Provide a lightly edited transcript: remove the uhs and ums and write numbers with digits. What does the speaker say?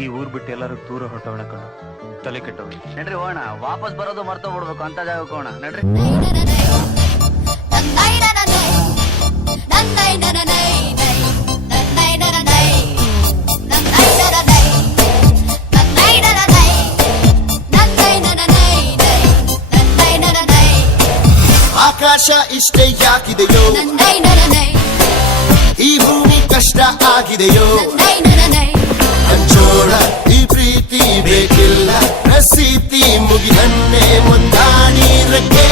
ಈ ಊರ್ ಬಿಟ್ಟು ಎಲ್ಲರೂ ದೂರ ಹೊರಟವಣ ಕಣ, ತಲೆ ಕೆಟ್ಟವ. ನಡ್ರಿ ಹೋಣ, ವಾಪಸ್ ಬರೋದು ಮರ್ತ ಬಿಡ್ಬೇಕು ಅಂತ ಜಾಗಕ್ಕೆ ಹೋಣ. ನಡ್ರಿ. ಆಕಾಶ ಇಷ್ಟೇ ಯಾಕಿದೆಯೋ, ಈ ಭೂಮಿ ಕಷ್ಟ ಆಗಿದೆಯೋ, ಹಂಚೋಳ ಈ ಪ್ರೀತಿ ಬೇಕಿಲ್ಲ, ಪ್ರಸಿದ್ಧಿ ಮುಗಿದನ್ನೇ ಮುಂದಾಡಿ ರೆಕ್ಕೆ